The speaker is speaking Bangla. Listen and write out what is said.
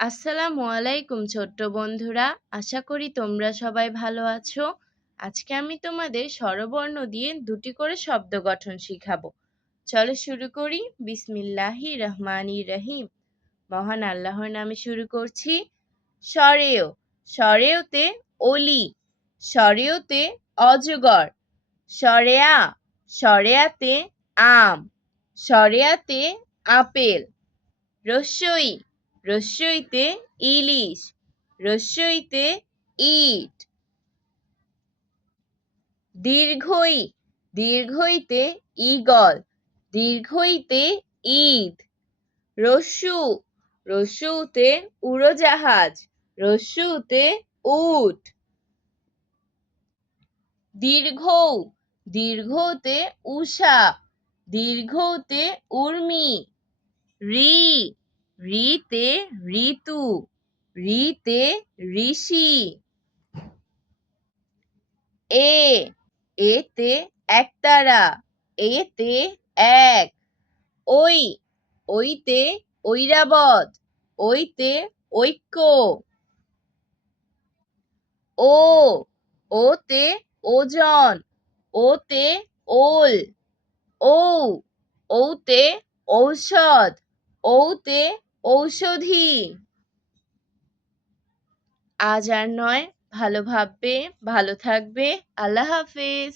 আসসালামু আলাইকুম ছোট্ট বন্ধুরা, আশা করি তোমরা সবাই ভালো আছো। আজকে আমি তোমাদের স্বরবর্ণ দিয়ে দুটি করে শব্দ গঠন শিখাবো। চলো শুরু করি। বিসমিল্লাহির রহমানির রহিম। মহান আল্লাহর নামে শুরু করছি। সরেও, সরেওতে অলি, সরেওতে অজগর, সরেয়া, সরেয়াতে আম, সরেয়াতে আপেল। রস্যই, রস্যইতে ইলিশ, রস্যইতে ইট। দীর্ঘই, দীর্ঘইতে ঈগল, দীর্ঘইতে ঈদ। রস্যু, রস্যুতে উড়োজাহাজ, রস্যুতে উট। দীর্ঘৌ, দীর্ঘতে উষা, দীর্ঘতে উর্মি। রি, রিতে ঋতু, রিতে ঋষি। এ, এতে একতারা, এতে এক। ওই, ওইতে ঐরাবত, ওইতে ঐক্য। ও, ওতে ওজন, ওতে ওল। ঔ, ঔতে ঔষধ, ঔতে ঔষধি। আজ আর নয়, ভালো ভাববে, ভালো থাকবে। আল্লাহ হাফেজ।